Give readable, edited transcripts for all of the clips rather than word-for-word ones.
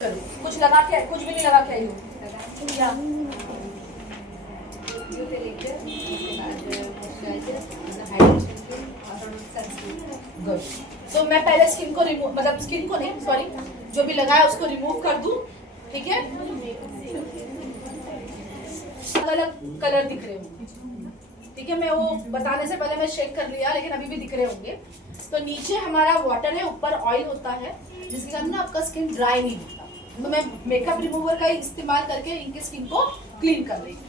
कुछ लगा के कुछ भी नहीं लगा के आई हूँ या गुड। तो मैं पहले स्किन को रिमूव मतलब स्किन को नहीं सॉरी जो भी लगाया उसको रिमूव कर दूं, ठीक है। अलग कलर दिख रहे होंगे, ठीक है। मैं वो बताने से पहले मैं शेक कर लिया लेकिन अभी भी दिख रहे होंगे। तो नीचे हमारा वाटर है, ऊपर ऑयल होता है जिसके कारण ना आपका स्किन ड्राई नहीं होता। तो मैं मेकअप रिमूवर का ही इस्तेमाल करके इनकी स्किन को क्लीन कर रही हूँ।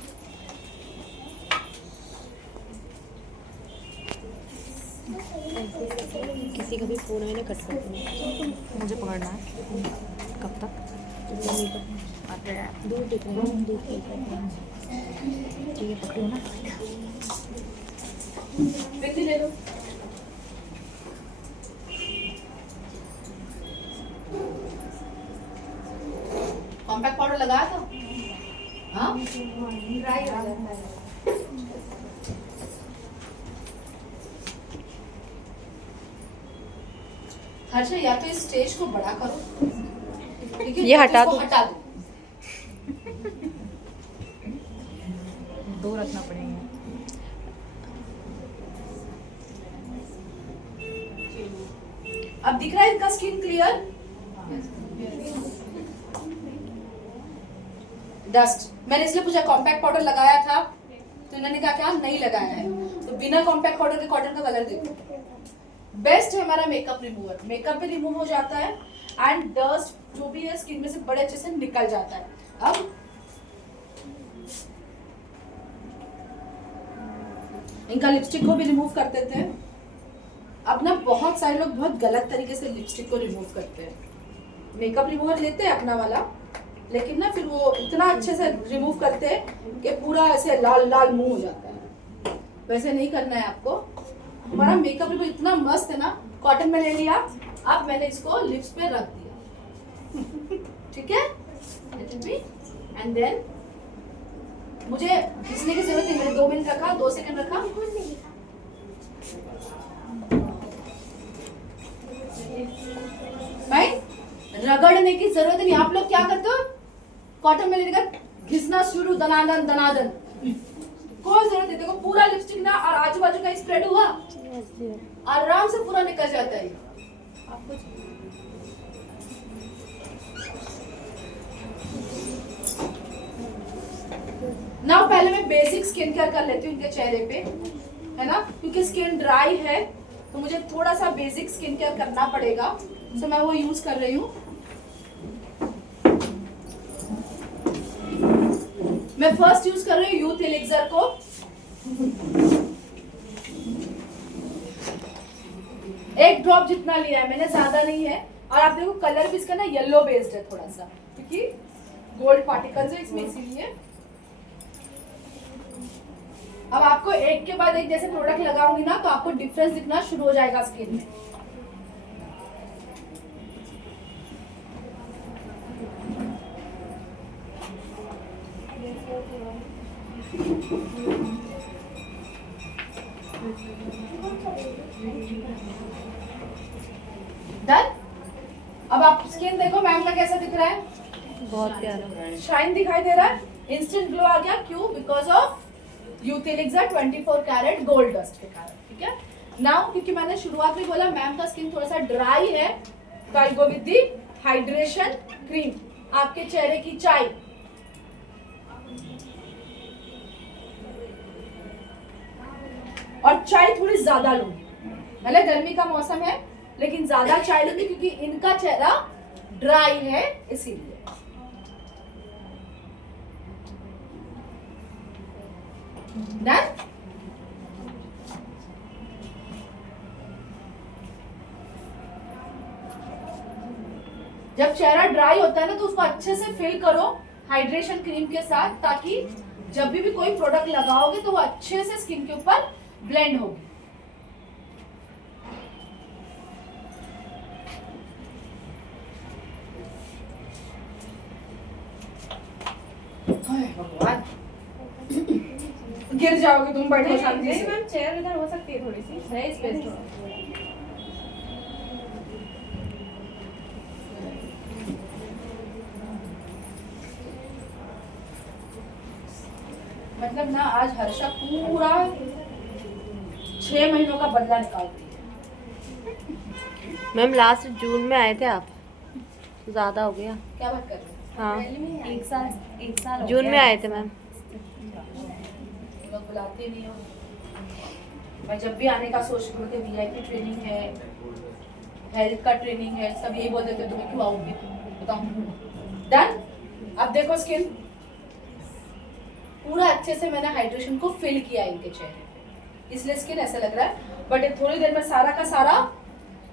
किसी का भी फोन है ना कट करते मुझे पकड़ना है। कब तक दूर दिख रहे हैं, दूर दिख रहे हैं। ठीक है पकड़ो ना। व्यक्ति ले लो। कॉम्पैक्ट पाउडर लगाया था? हाँ? ड्राई हो जाता है। हर्षा या तो इस स्टेज को बड़ा करो, ठीक है? ये हटा दो। हटा दो। दो रखना पड़ेगा। अब दिख रहा है इनका स्किन क्लियर? डस्ट मैंने इसलिए पूछा कॉम्पैक्ट पाउडर लगाया था तो इन्होंने कहा क्या नहीं लगाया है। तो बिना कॉम्पैक्ट पाउडर के कॉटन का कलर देखो। बेस्ट है हमारा मेकअप रिमूवर, मेकअप भी रिमूव हो जाता है एंड डस्ट जो भी है स्किन में से बड़े अच्छे से निकल जाता है। अब इनका लिपस्टिक को भी रिमूव कर देते हैं। अब ना बहुत सारे लोग बहुत गलत तरीके से लिपस्टिक को रिमूव करते हैं। मेकअप रिमूवर लेते हैं अपना वाला लेकिन ना फिर वो इतना अच्छे से रिमूव करते हैं कि पूरा ऐसे लाल लाल मुंह हो जाता है। वैसे नहीं करना है आपको। हमारा मेकअप रिमूवर इतना मस्त है ना, कॉटन में ले लिया, अब मैंने इसको लिप्स पे रख दिया, ठीक है। एंड देन मुझे घिसने की जरूरत नहीं, मैंने 2 मिनट रखा, 2 सेकंड रखा, भाई रगड़ने की जरूरत नहीं। आप लोग क्या करते हो, कॉटन में लेकर घिसना शुरू, दनादन दनादन, कोई जरूरत नहीं। देखो पूरा लिपस्टिक ना और आजू बाजू का स्प्रेड हुआ, आराम से पूरा निकल जाता है। आपको ना पहले मैं बेसिक स्किन केयर कर लेती हूँ इनके चेहरे पे, है ना, क्योंकि स्किन ड्राई है तो मुझे थोड़ा सा बेसिक स्किन केयर करना पड़ेगा। तो मैं वो यूज कर रही हूँ। मैं फर्स्ट यूज कर रही हूँ यूथ एलिक्सर को। एक ड्रॉप जितना लिया है मैंने, ज्यादा नहीं है। और आप देखो कलर भी इसका ना येलो बेस्ड है थोड़ा सा, क्योंकि गोल्ड पार्टिकल्स है इसमें, इसीलिए। अब आपको एक के बाद एक जैसे प्रोडक्ट लगाऊंगी ना तो आपको डिफरेंस दिखना शुरू हो जाएगा स्किन में। डन। अब आप स्किन देखो मैम का कैसा दिख रहा है, बहुत प्यारा शाइन दिखाई दे रहा है, इंस्टेंट ग्लो आ गया। क्यों? Because of youth elixir 24 carat gold dust के कारण, ठीक है। नाउ क्योंकि मैंने शुरुआत में बोला मैम का स्किन थोड़ा सा ड्राई है तो I go with the hydration cream, आपके चेहरे की चाय। और चाय थोड़ी ज्यादा लूंगी, भले गर्मी का मौसम है लेकिन ज्यादा चाय लूंगी क्योंकि इनका चेहरा ड्राई है इसीलिए। डन। जब चेहरा ड्राई होता है ना तो उसको अच्छे से फिल करो हाइड्रेशन क्रीम के साथ, ताकि जब भी कोई प्रोडक्ट लगाओगे तो वो अच्छे से स्किन के ऊपर ब्लेंड होगी। भगवान गिर जाओगे तुम, बैठो शांति से। मैम चेयर इधर हो सकती है थोड़ी सी, है स्पेस थोड़ा। मतलब ना आज हर्षा पूरा 6 महीनों का बदला निकाल रही है। मैम लास्ट जून में आए थे आप, ज़्यादा हो गया। क्या बात कर रहे हो? हाँ, एक साल हो जून गया में आए है। थे मैम। लोग बुलाते नहीं हो। मैं जब भी आने का सोचती हूँ VIP ट्रेनिंग है, हेल्थ का ट्रेनिंग है, सब यही बोल देते तुम्हें क्यों आओगी बताओ। डन। अब देखो स्किन पूरा अच्छे से मैंने हाइड्रेशन को फिल किया इनके चेहरे पे, इसलिए स्किन ऐसा लग रहा है, बट ये थोड़ी देर में सारा का सारा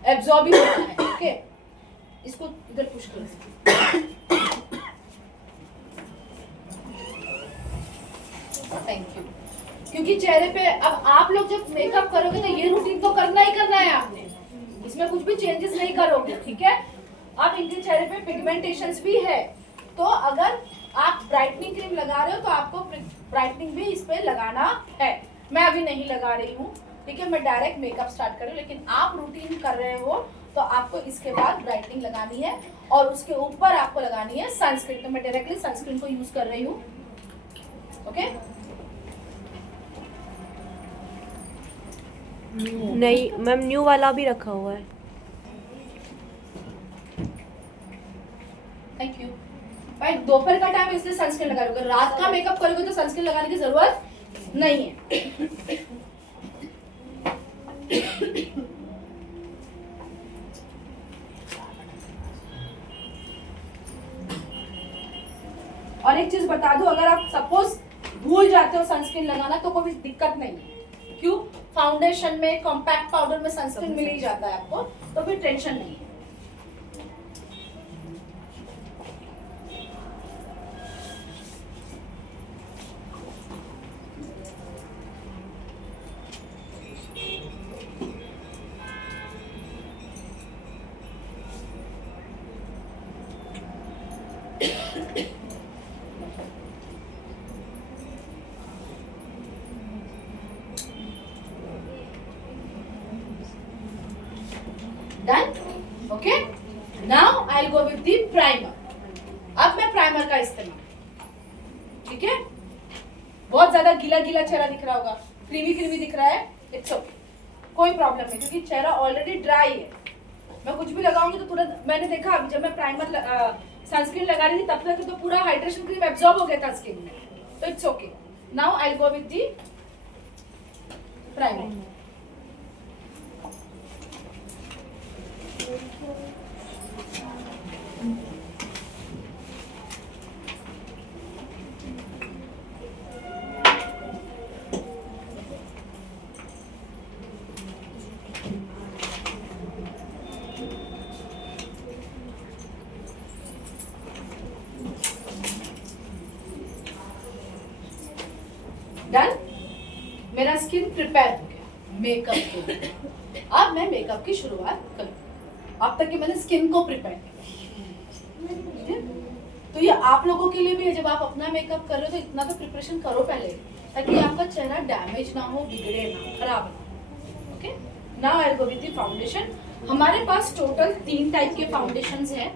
एब्जॉर्ब ही होना है। ओके, इसको इधर पुश करो। Thank you. क्योंकि चेहरे पे अब आप लोग जब मेकअप करोगे तो ये रूटीन तो करना ही करना है आपने, इसमें कुछ भी चेंजेस नहीं करोगे, ठीक है। अब इनके चेहरे पे पिगमेंटेशंस भी है, तो अगर आप ब्राइटनिंग क्रीम लगा रहे हो तो आपको ब्राइटनिंग भी इस पे लगाना है। मैं अभी नहीं लगा रही हूँ, ठीक है, मैं डायरेक्ट मेकअप स्टार्ट कर रही हूँ, लेकिन आप रूटीन कर रहे हो तो आपको इसके बाद ब्राइटनिंग लगानी है और उसके ऊपर आपको लगानी है सनस्क्रीन। तो मैं डायरेक्टली सनस्क्रीन को यूज कर रही हूँ। ओके, नहीं मैम, न्यू वाला भी रखा हुआ है। Thank you. भाई दोपहर का टाइम इसलिए सनस्क्रीन लगा रहे हो, रात का मेकअप करोगे तो सनस्क्रीन लगाने की जरूरत नहीं है। और एक चीज बता दूं, अगर आप सपोज भूल जाते हो सनस्क्रीन लगाना तो कोई दिक्कत नहीं है। क्यों? फाउंडेशन में, कॉम्पैक्ट पाउडर में सनस्क्रीन मिल ही जाता है आपको, तो फिर टेंशन नहीं है। Done. Okay, now I go with the primer. अब मैं प्राइमर का इस्तेमाल, ठीक है। बहुत ज्यादा गीला गीला चेहरा दिख रहा होगा, क्रीमी क्रीमी दिख रहा है, इट्स ओके, कोई प्रॉब्लम नहीं, क्योंकि चेहरा ऑलरेडी ड्राई है। मैं कुछ भी लगाऊंगी तो तुरंत, मैंने देखा अभी जब मैं प्राइमर सनस्क्रीन लगा रही थी तब तक तो पूरा हाइड्रेशन क्रीम एब्जॉर्ब हो गया था स्किन में, तो it's okay. Now I go with the primer. Done. मेरा स्किन प्रिपेयर हो गया मेकअप के लिए। अब मैं मेकअप की शुरुआत करूँ। अब तक कि मैंने स्किन को प्रिपेयर किया, ठीक है? तो ये आप लोगों के लिए भी है, जब आप अपना मेकअप कर रहे हो तो इतना तो प्रिपरेशन करो पहले, ताकि आपका चेहरा डैमेज ना हो, बिगड़े ना, खराब ना। Okay, now I go with the foundation. हमारे पास टोटल 3 टाइप के फाउंडेशंस हैं।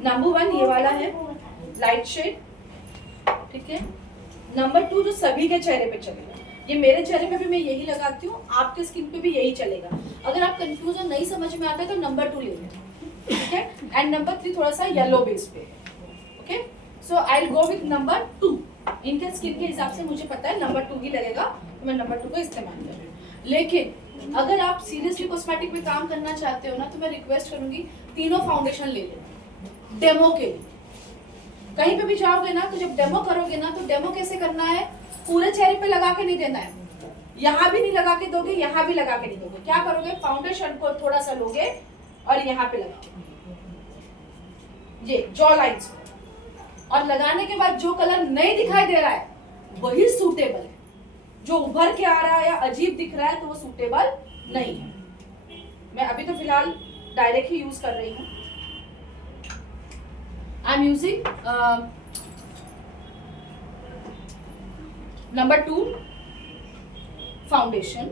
नंबर 1 ये वाला है, लाइट शेड, ठीक है। नंबर 2 जो सभी के चेहरे पे चलेगा, ये मेरे चेहरे पे भी मैं यही लगाती हूँ, आपके स्किन पे भी यही चलेगा। अगर आप कंफ्यूज और नहीं समझ में आता है तो नंबर 2 ले लें, ठीक है। एंड नंबर 3 थोड़ा सा येलो बेस पे, okay. So I will go with number 2। इनके स्किन के हिसाब से मुझे पता है नंबर 2 ही लगेगा, तो मैं नंबर 2 को इस्तेमाल कर रही हूँ। लेकिन अगर आप सीरियसली कॉस्मेटिक में काम करना चाहते हो ना, तो मैं रिक्वेस्ट करूंगी तीनों फाउंडेशन ले लें डेमो के लिए। कहीं पे भी जाओगे ना तो जब डेमो करोगे ना, तो डेमो कैसे करना है, पूरे चेहरे पे लगा के नहीं देना है, यहाँ भी नहीं लगा के दोगे, यहाँ भी लगा के नहीं दोगे। क्या करोगे, फाउंडेशन को थोड़ा सा लोगे और यहाँ पे लगाओगे, ये जॉ लाइन्स को, और लगाने के बाद जो कलर नहीं दिखाई दे रहा है वही सूटेबल है। जो उभर के आ रहा है या अजीब दिख रहा है तो वो सूटेबल नहीं है। मैं अभी तो फिलहाल डायरेक्ट ही यूज कर रही हूँ। I am using number 2 foundation.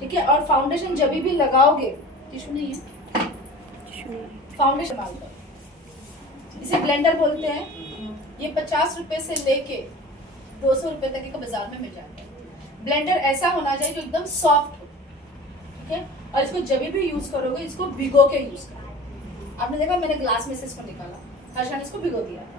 ठीक है, और फाउंडेशन जब भी लगाओगे टिश्यू नहीं है, फाउंडेशन डाल दो। इसे ब्लेंडर बोलते हैं। ये 50 रुपए से लेके 200 रुपए तक का बाजार में मिल जाता है। ब्लेंडर ऐसा होना चाहिए जो एकदम सॉफ्ट हो, ठीक है। और इसको जब भी यूज करोगे इसको भिगो के यूज करो। आपने देखा मैंने ग्लास में से इसको निकाला, हर्षा ने इसको भिगो दिया था।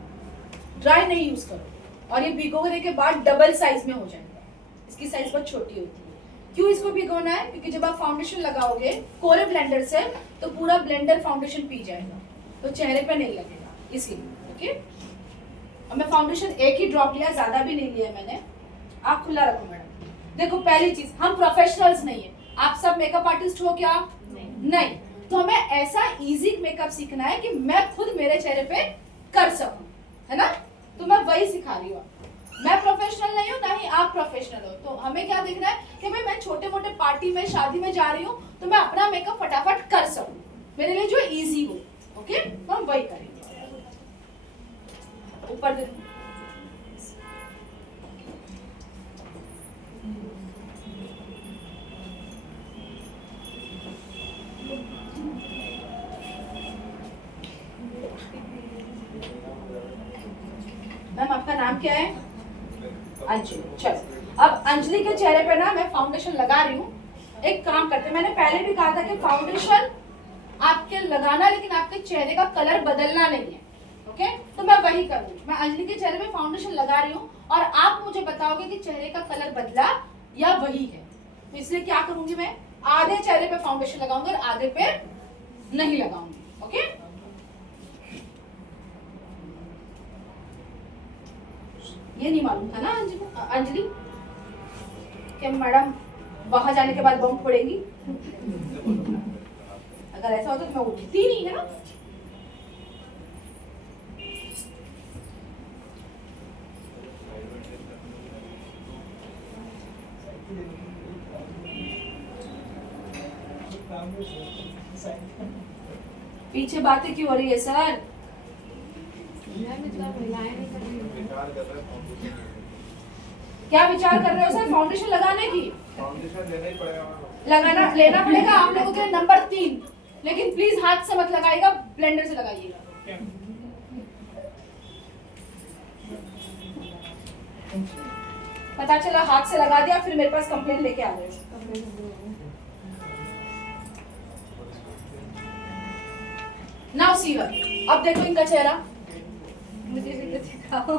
ड्राई नहीं यूज करो। और ये भिगोने के बाद डबल साइज में हो जाएगा। इसकी साइज बहुत छोटी होती है। क्यों इसको भिगोना है? क्योंकि जब आप फाउंडेशन लगाओगे कोरे ब्लेंडर से तो पूरा ब्लेंडर फाउंडेशन पी जाएगा, तो चेहरे पे नहीं लगेगा, इसीलिए। ओके, अब मैं फाउंडेशन एक ही ड्रॉप लिया, ज्यादा भी नहीं लिया मैंने। आप खुला रखो मैडम। देखो पहली चीज, हम प्रोफेशनल्स नहीं है। आप सब मेकअप आर्टिस्ट हो क्या? नहीं। तो हमें ऐसा इजी मेकअप सीखना है कि मैं खुद मेरे चेहरे पे कर सकूं, है ना? तो मैं वही सिखा रही हूँ। मैं प्रोफेशनल नहीं हूँ, ना ही आप प्रोफेशनल हो। तो हमें क्या देखना है कि भाई मैं छोटे मोटे पार्टी में, शादी में जा रही हूँ तो मैं अपना मेकअप फटाफट कर सकूं, मेरे लिए जो इजी हो। ओके, तो हम वही करेंगे। ऊपर दे दो। मैम आपका नाम क्या है? अंजलि। चलो, अब अंजलि के चेहरे पे ना मैं फाउंडेशन लगा रही हूँ। एक काम करते हैं, मैंने पहले भी कहा था कि फाउंडेशन आपके लगाना, लेकिन आपके चेहरे का कलर बदलना नहीं है। ओके, तो मैं वही करूँगी। मैं अंजलि के चेहरे पे फाउंडेशन लगा रही हूँ और आप मुझे बताओगे कि चेहरे का कलर बदला या वही है। तो इसलिए क्या करूंगी, मैं आधे चेहरे पे फाउंडेशन लगाऊंगी और आधे पे नहीं लगाऊंगी। ओके, ये नहीं मालूम था ना अंजलि कि मैडम वहां जाने के बाद बम फोड़ेगी। अगर ऐसा होता तो मैं उठती नहीं, है ना? पीछे बातें क्यों हो रही है सर? क्या विचार कर रहे हो सर? फाउंडेशन लगाने की? फाउंडेशन लेना पड़ेगा आप लोगों के नंबर 3, लेकिन प्लीज हाथ से मत लगाइएगा, ब्लेंडर से लगाइएगा। पता चला हाथ से लगा दिया, फिर मेरे पास कंप्लेंट लेके आ गए। नाउ सी हर। अब देखो इनका चेहरा। मुझे भी तो दिखाओ।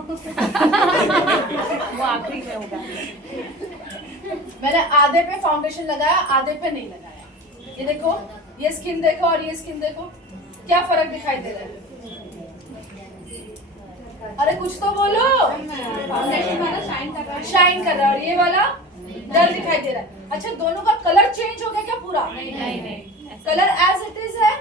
वो आखिरी में होगा। मैंने आधे पे फाउंडेशन लगाया, आधे पे नहीं लगाया। ये देखो, ये स्किन देखो और ये स्किन देखो, क्या फर्क दिखाई दे रहा है? अरे कुछ तो बोलो। फाउंडेशन वाला शाइन कर रहा है। शाइन कर रहा है और ये वाला डल दिखाई दे रहा है। अच्छा, दोनों का कलर चेंज हो गया क्या पूरा? नहीं। कलर एज इट इज है,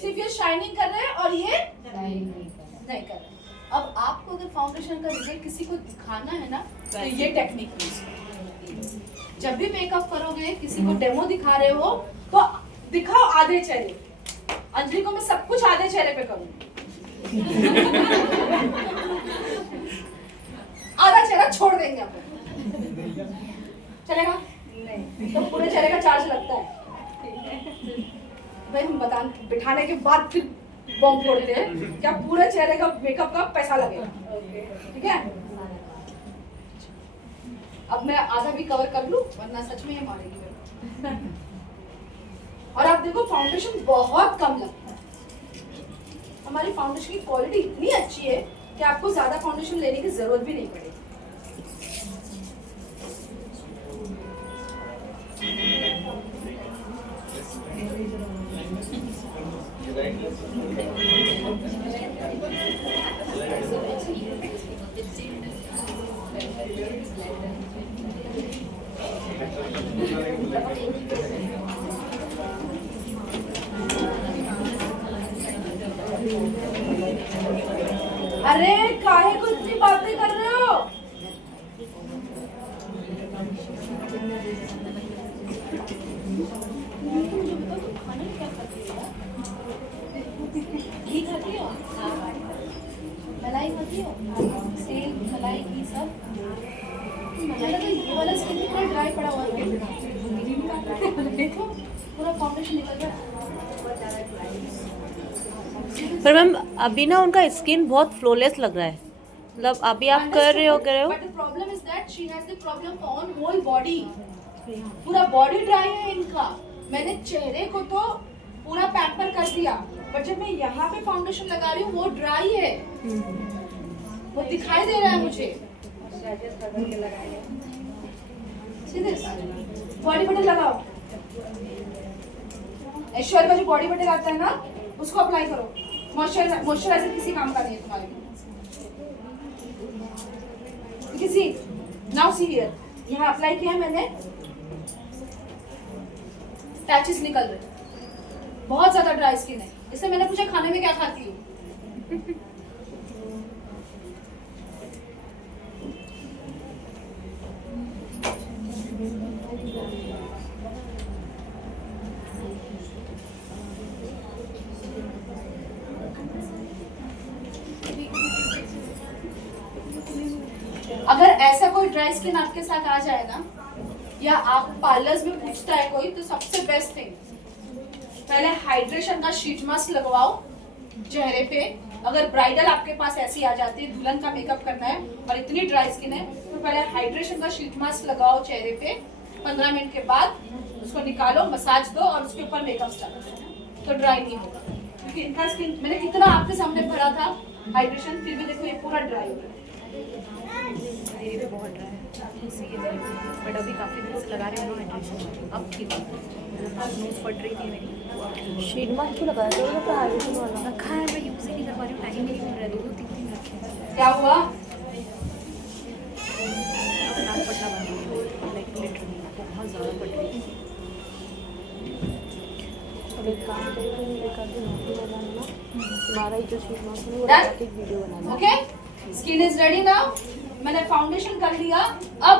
सिर्फ ये शाइनिंग कर रहे हैं और ये नहीं कर रहे। अब आपको अगर फाउंडेशन का रिजल्ट किसी को दिखाना है ना, तो ये टेक्निक यूज करो। जब भी मेकअप करोगे, किसी को डेमो दिखा रहे हो तो दिखाओ आधे चेहरे। अंजलि को मैं सब कुछ आधे चेहरे पे करूंगी। आधा चेहरा छोड़ देंगे अपन। चलेगा? नहीं, तो पूरे चेहरे का चार्ज लगता है। भाई हम बिठाने के बाद फिर बम फोड़ते हैं क्या? पूरे चेहरे का मेकअप का पैसा लगेगा। ठीक है, अब मैं आधा भी कवर कर लूं, वरना सच में ये मारेगी मेरे को। और आप देखो फाउंडेशन बहुत कम लगता है। हमारी फाउंडेशन की क्वालिटी इतनी अच्छी है कि आपको ज्यादा फाउंडेशन लेने की जरूरत भी नहीं पड़ेगी। अरे काहे को इतनी बातें कर रहे हो? घी खाती हो? मलाई खाती हो? तेल, मलाई, घी सब? मतलब ये वाला स्किन कितना ड्राई पड़ा हुआ है। देखो पूरा फाउंडेशन निकल रहा है। पर मैम अभी ना उनका स्किन बहुत फ्लॉलेस लग रहा है, मतलब अभी आप कर रहे हो but the problem is that she has the problem on whole body. पूरा बॉडी ड्राई है इनका। मैंने चेहरे को तो पूरा पैम्पर कर दिया, बट जब मैं यहाँ पे फाउंडेशन लगा रही हूँ वो ड्राई है, वो दिखाई दे रहा है मुझे। बॉडी बटर लगाओ, ऐश्वर्या का जो बॉडी बटर आता है ना उसको अप्लाई करो। मॉइस्चराइजर किसी काम का नहीं है तुम्हारे लिए। किसी नाउ सी हियर, यहाँ अप्लाई किया मैंने, पैचेस निकल रहे, बहुत ज्यादा ड्राई स्किन है। इससे मैंने पूछा खाने में क्या खाती हूँ। अगर ऐसा कोई ड्राई स्किन आपके साथ आ जाए ना, या आप पार्लर्स में पूछता है कोई, तो सबसे बेस्ट थिंग पहले हाइड्रेशन का शीट मास्क लगवाओ चेहरे पे। अगर ब्राइडल आपके पास ऐसी आ जाती है, दुल्हन का मेकअप करना है और इतनी ड्राई स्किन है, तो पहले हाइड्रेशन का शीट मास्क लगाओ चेहरे पे। 15 मिनट के बाद उसको निकालो, मसाज दो और उसके ऊपर मेकअप स्टार्ट करो, तो ड्राई नहीं होगा। क्योंकि इनका स्किन मैंने कितना आपके सामने भरा था हाइड्रेशन, फिर भी देखो ये पूरा ड्राई हो गया। मेरी भी बहुत ड्राई है, बट अभी काफ़ी दिन से लगा रही हूँ हाइड्रेशन, अब ठीक है। नोज फट रही थी मेरी। शीट मास्क क्यों लगाया था? तो हाइड्रेशन वाला रखा है, मैं यूज़ ही नहीं कर पा रही हूँ, टाइम ही नहीं मिल रहा है। 2-3 दिन रखे हैं। क्या हुआ? नाक फटना बंद हो गया, लाइक लिटरली बहुत ज़्यादा फट रही है। अब एक काम करेंगे, एक आध दिन नौकरी लगाना ना, हमारा ही जो शीट मास्क है वो लगा के video banana. Okay, skin is ready now. मैंने फाउंडेशन कर लिया। अब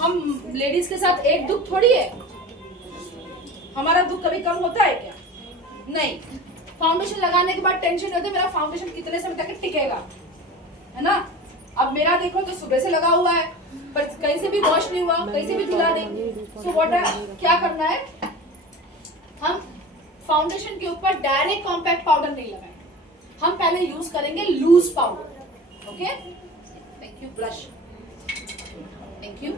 हम लेडीज के साथ एक दुख थोड़ी है, हमारा दुख कभी कम होता है क्या? नहीं। फाउंडेशन लगाने के बाद टेंशन होती है मेरा फाउंडेशन कितने समय तक टिकेगा, है ना? अब मेरा देखो तो सुबह से लगा हुआ है, पर कहीं से भी वॉश नहीं हुआ, कहीं से भी धुला नहीं। सो व्हाट क्या करना है, हम फाउंडेशन के ऊपर डायरेक्ट कॉम्पैक्ट पाउडर नहीं लगाएंगे, हम पहले यूज करेंगे loose powder. Okay, thank you. Brush, thank you.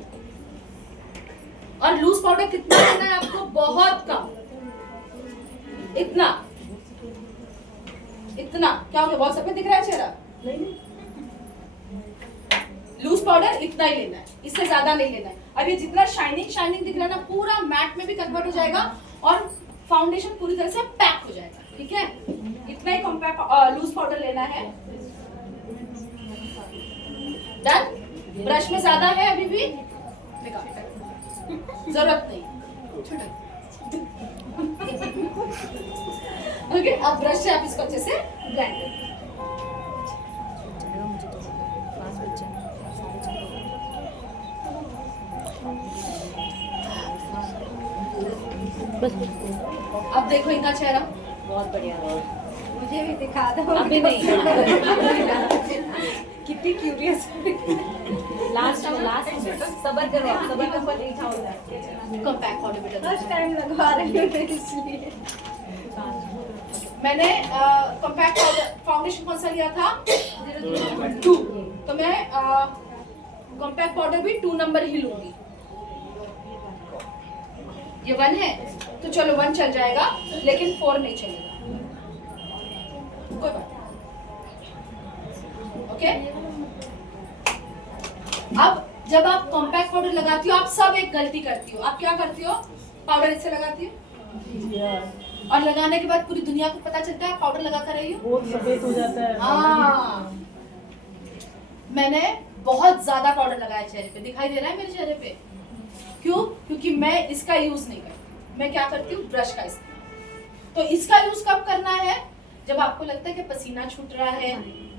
और लूज पाउडर कितना लेना है आपको? बहुत कम, इतना इतना। क्या हो गया, बहुत सफेद दिख रहा है चेहरा? लूज पाउडर इतना ही लेना है, इससे ज्यादा नहीं लेना है। अब ये जितना शाइनिंग शाइनिंग दिख रहा है ना, पूरा मैट में भी कन्वर्ट हो जाएगा और फाउंडेशन पूरी तरह से पैक हो जाएगा। ठीक है, इतना ही कॉम्पैक्ट लूज पाउडर लेना है। डन। ब्रश में ज्यादा है अभी भी, जरूरत नहीं। ओके, अब ब्रश से आप इसको अच्छे से ब्लेंड करें। मुझे तो 5 बच्चे हैं, बस अब देखो इनका चेहरा बहुत बढ़िया। मुझे भी दिखा दो। अभी नहीं, कितनी क्यूरियस। लास्ट सबर करो, आप सबर का फल मीठा होता है। कॉम्पैक्ट पाउडर बेटा फर्स्ट टाइम लगवा रही हूँ इसलिए। मैंने कॉम्पैक्ट फाउंडेशन कौन सा लिया था? 2। तो मैं कॉम्पैक्ट पाउडर भी 2 नंबर ही लूंगी। ये 1 है तो चलो 1 चल जाएगा, लेकिन 4 नहीं चलेगा। कोई बात नहीं। ओके, अब जब आप कॉम्पैक्ट पाउडर लगाती हो, आप सब एक गलती करती हो। आप क्या करती हो? पाउडर इससे लगाती हो और लगाने के बाद पूरी दुनिया को पता चलता है पाउडर लगा कर रही हो, बहुत सफेद हो जाता है। हाँ, मैंने बहुत ज्यादा पाउडर लगाया चेहरे पे, दिखाई दे रहा है मेरे चेहरे पे। क्यों? क्योंकि मैं इसका यूज नहीं करती, मैं क्या करती हूँ, ब्रश का इस्तेमाल। तो इसका यूज कब करना है? जब आपको लगता है कि पसीना छूट रहा है,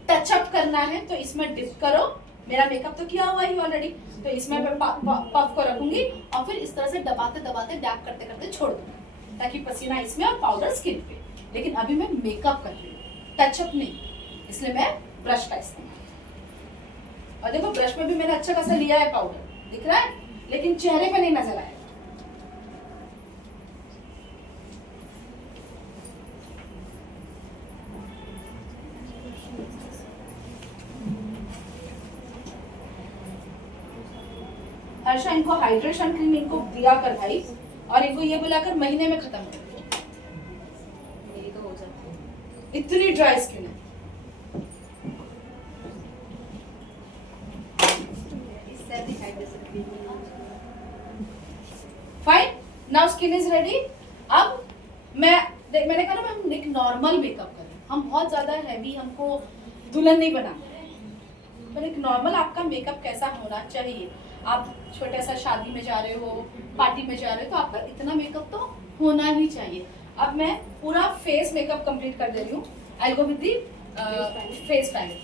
टचअप करना है, तो इसमें डिप करो। मेरा मेकअप तो किया हुआ ही ऑलरेडी, तो इसमें मैं पफ को रखूंगी और फिर इस तरह से दबाते दबाते डैप करते करते छोड़ दूंगी, ताकि पसीना इसमें और पाउडर स्किन पे। लेकिन अभी मैं मेकअप कर रही हूँ, टचअप नहीं, इसलिए मैं ब्रश का इस्तेमाल। और देखो ब्रश में भी मैंने अच्छा खासा लिया है पाउडर, दिख रहा है, लेकिन चेहरे पे नहीं नजर आया। हर्षा इनको हाइड्रेशन क्रीम इनको दिया कर भाई, और इनको ये बोला कर महीने में खत्म कर दो। मेरी तो हो जाती है। इतनी ड्राई स्किन है। इससे भी hydration fine, now skin is ready. अब मैंने कहा ना हम एक नॉर्मल मेकअप करें, हम बहुत ज्यादा हैवी हमको दुल्हन नहीं बनाना है, पर एक नॉर्मल आपका मेकअप कैसा होना चाहिए। आप छोटा सा शादी में जा रहे हो, पार्टी में जा रहे हो, तो आपका इतना मेकअप तो होना ही चाहिए। अब मैं पूरा फेस मेकअप कंप्लीट कर दे रही हूँ। I go with the face palette.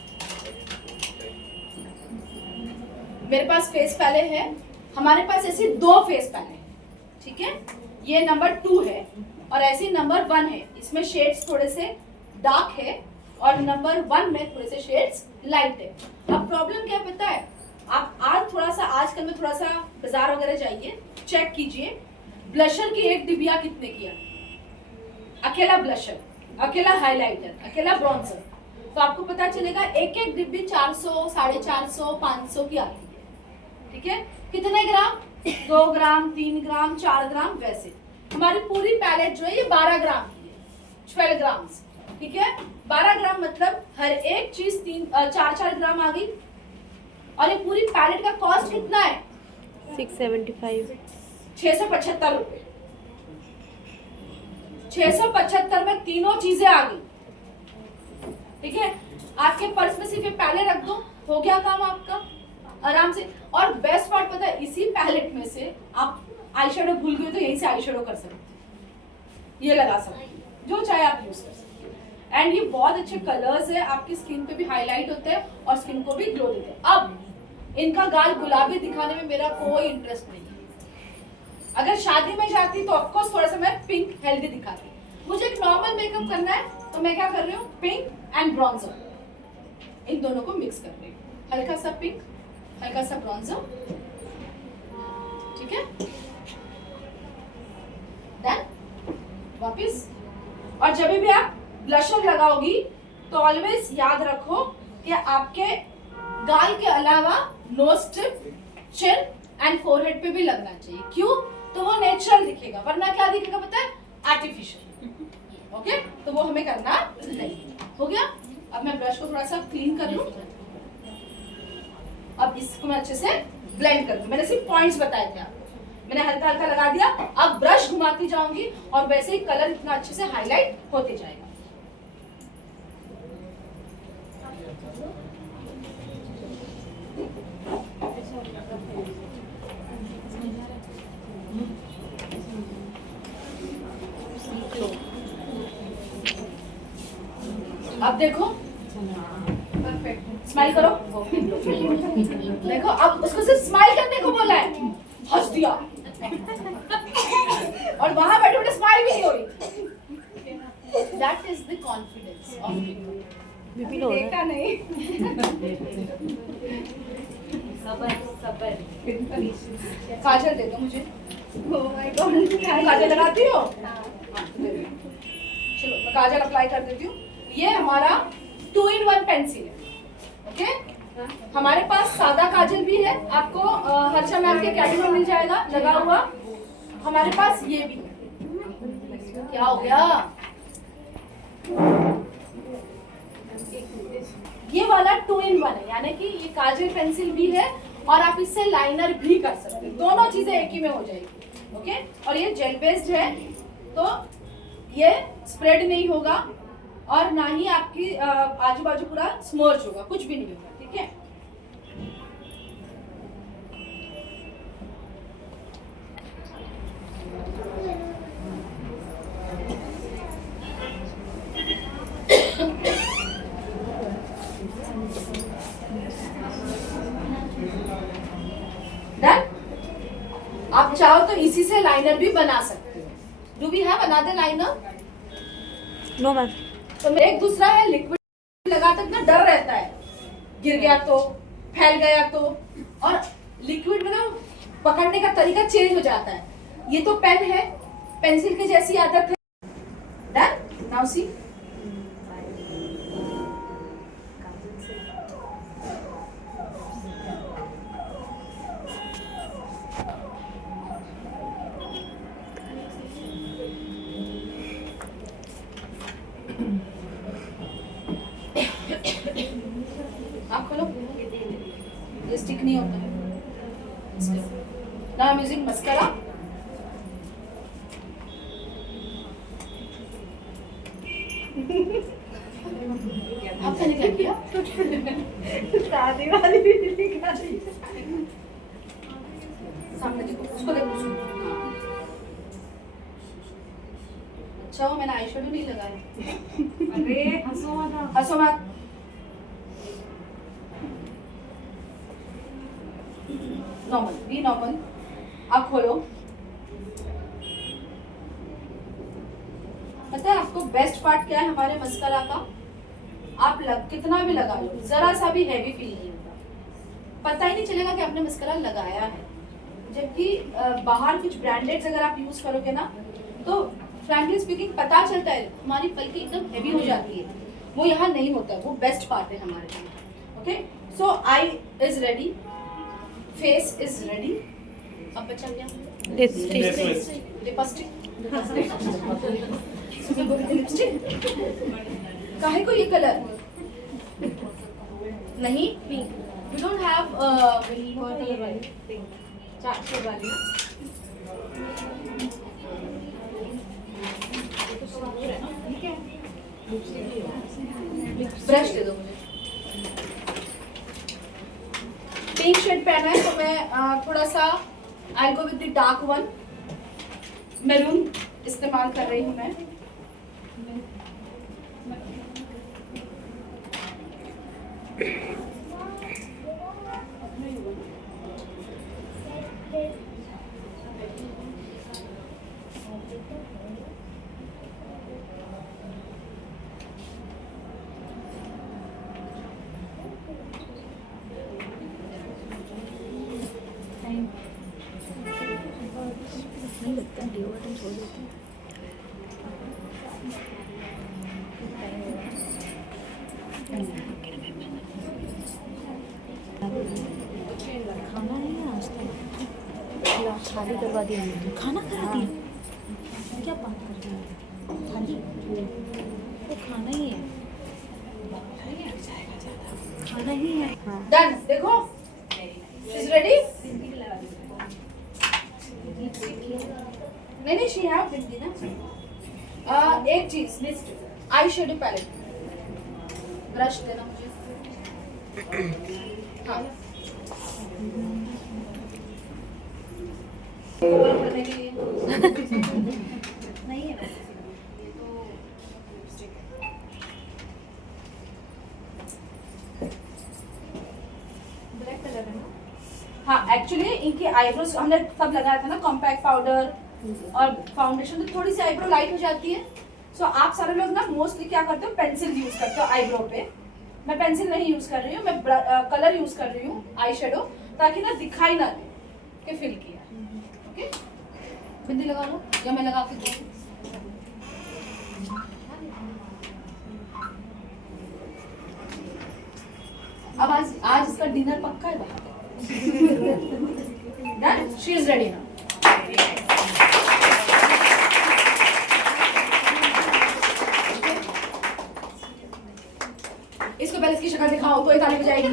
मेरे पास फेस पैले है, हमारे पास ऐसे 2 फेस पैले हैं, ठीक है। ये नंबर 2 है और ऐसे नंबर 1 है। इसमें शेड्स थोड़े से डार्क है और नंबर 1 में थोड़े से शेड्स लाइट है। अब प्रॉब्लम क्या पता है, आप आजकल में थोड़ा सा बाजार वगैरह जाइए, चेक कीजिए ब्लशर की एक डिबिया कितने की है। अकेला ब्लशर, अकेला हाइलाइटर, अकेला ब्रॉन्जर, तो आपको पता चलेगा एक एक डिब्बी 400, 450, 500 की आती है, ठीक है। कितने ग्राम? 2 ग्राम, 3 ग्राम, 4 ग्राम। वैसे हमारी पूरी पैलेट जो है ये 12 ग्राम की है, 12 ग्राम्स, ठीक है। 12 ग्राम मतलब हर एक चीज 4-4 ग्राम आ गई। और ये पूरी पैलेट का कॉस्ट कितना है? 675। 675 रुपए। 675 में तीनों चीजें आ गई, ठीक है। आपके पर्स में सिर्फ ये पैलेट रख दो, हो गया काम आपका आराम से। और बेस्ट पार्ट पता है, इसी पैलेट में से आप आई शेडो भूल गए तो यहीं से आई शेडो कर सकते हैं, ये लगा सकते हैं, जो चाहे आप यूज कर सकते हैं। एंड ये बहुत अच्छे कलर्स है, आपकी स्किन पे भी हाईलाइट होते हैं और स्किन को भी ग्लो देते हैं। अब इनका गाल गुलाबी दिखाने में मेरा कोई इंटरेस्ट नहीं है। अगर शादी में जाती तो ऑफकोर्स थोड़ा सा मैं पिंक हेल्दी दिखाती। मुझे एक नॉर्मल मेकअप करना है तो मैं क्या कर रही हूँ, पिंक एंड ब्रॉन्जर, इन दोनों को मिक्स कर रही हूँ। हल्का सा पिंक, हल्का सा ब्रॉन्जर, ठीक है। देन वापिस, और जब भी आप ब्लशर लगाओगी तो ऑलवेज याद रखो कि आपके गाल के अलावा knows tip, chin and forehead पे भी लगना चाहिए। क्यों? तो वो नेचुरल दिखेगा, वरना क्या दिखेगा पता है? आर्टिफिशियल। ओके, तो वो हमें करना नहीं। हो गया। अब मैं ब्रश को थोड़ा सा क्लीन कर लूं। अब इसको मैं अच्छे से ब्लेंड कर दूं। मैंने सिर्फ पॉइंट्स बताए थे आपको, मैंने हल्का हल्का लगा दिया। अब ब्रश घुमाती जाऊंगी और वैसे ही कलर इतना अच्छे से हाईलाइट होते जाएगा। अब देखो, परफेक्ट, स्माइल करो। देखो, अब उसको सिर्फ स्माइल करने को बोला है, हंस दिया और वहां बैठे बैठे स्माइल भी नहीं हो रही। That is the confidence of people. देखा नहीं। सबर। काजल दे दो मुझे। Oh my God, काजल लगाती हो? हाँ। चलो मैं काजल अप्लाई कर देती हूँ। ये हमारा 2-in-1 पेंसिल है, ओके। हमारे पास सादा काजल भी है, आपको हर्षा मैम के कैबिन में मिल जाएगा लगा हुआ। हमारे पास ये भी है। क्या हो गया? ये वाला 2-in-1 है, यानी कि ये काजल पेंसिल भी है और आप इससे लाइनर भी कर सकते हैं। दोनों चीजें एक ही में हो जाएगी, ओके। और ये जेल बेस्ड है, तो ये स्प्रेड नहीं होगा और ना ही आपकी आजू बाजू पूरा स्मर्च होगा, कुछ भी नहीं होगा, ठीक है। डन। आप चाहो तो इसी से लाइनर भी बना सकते हो। Do we have another liner? No ma'am. तो एक दूसरा है, लिक्विड लगाते ना डर रहता है, गिर गया तो, फैल गया तो, और लिक्विड में ना पकड़ने का तरीका चेंज हो जाता है। ये तो पेन है, पेंसिल की जैसी आदत है। Done. Now see, Now I'm using mascara. आपने क्या किया? शादी वाली भी निकाली। सामने देखो, उसको देखो। अच्छा हो मैंने आईशैडो नहीं लगाया। अरे हंसो मत। हंसो मत। Normal, B normal. आप खोलो। पता है आपको बेस्ट पार्ट क्या है हमारे मस्करा का? आप कितना भी लगा लो, जरा सा भी हैवी फील नहीं होता, पता ही नहीं चलेगा कि आपने मस्करा लगाया है। जबकि बाहर कुछ ब्रांडेड्स अगर आप यूज करोगे ना, तो फ्रैंकली स्पीकिंग पता चलता है हमारी पलकें एकदम हैवी हो जाती है, वो यहाँ नहीं होता है। वो बेस्ट पार्ट है हमारे लिए। Okay, so I is ready, face is ready. अब बचा क्या? लिपस्टिक। लिपस्टिक काहे को ये कलर नहीं? वी डोंट हैव चार वाली। ब्रश दे दो मुझे। पिंक शेड पहना है तो मैं थोड़ा सा I go with the dark one, maroon इस्तेमाल कर रही हूँ मैं। नहीं लगता डिओड्रेंट छोड़ देते हैं। खाना नहीं है आज तक, खाली करवा दिया हमने। खाना करा दिया? क्या बात कर रही है? खाली वो खाना ही है, खाना ही है। हाँ डन। देखो इज रेडी। नहीं शी हैव बिंदी ना। एक चीज आई शेडो पैलेट, ब्रश देना मुझे। हाँ ऊपर पड़ने के लिए नहीं है ये तो लिपस्टिक है। ब्लैक कलर है ना? हाँ एक्चुअली इनकी आईब्रोज हमने सब लगाया था ना, कॉम्पैक्ट पाउडर और फाउंडेशन, तो थोड़ी सी आईब्रो लाइट हो जाती है। सो आप सारे लोग ना मोस्टली क्या करते हो, पेंसिल यूज करते हो आईब्रो पे। मैं पेंसिल नहीं यूज कर रही हूँ, मैं कलर यूज कर रही हूँ आई शेडो, ताकि ना दिखाई ना दे कि फिल किया। ओके, बिंदी लगा लो या मैं लगा के दूँ? अब आज इसका डिनर पक्का है बाहर। Done? She is ready now. इसको पहले इसकी शक्ल दिखाओ तो ये ताली बजाएगी।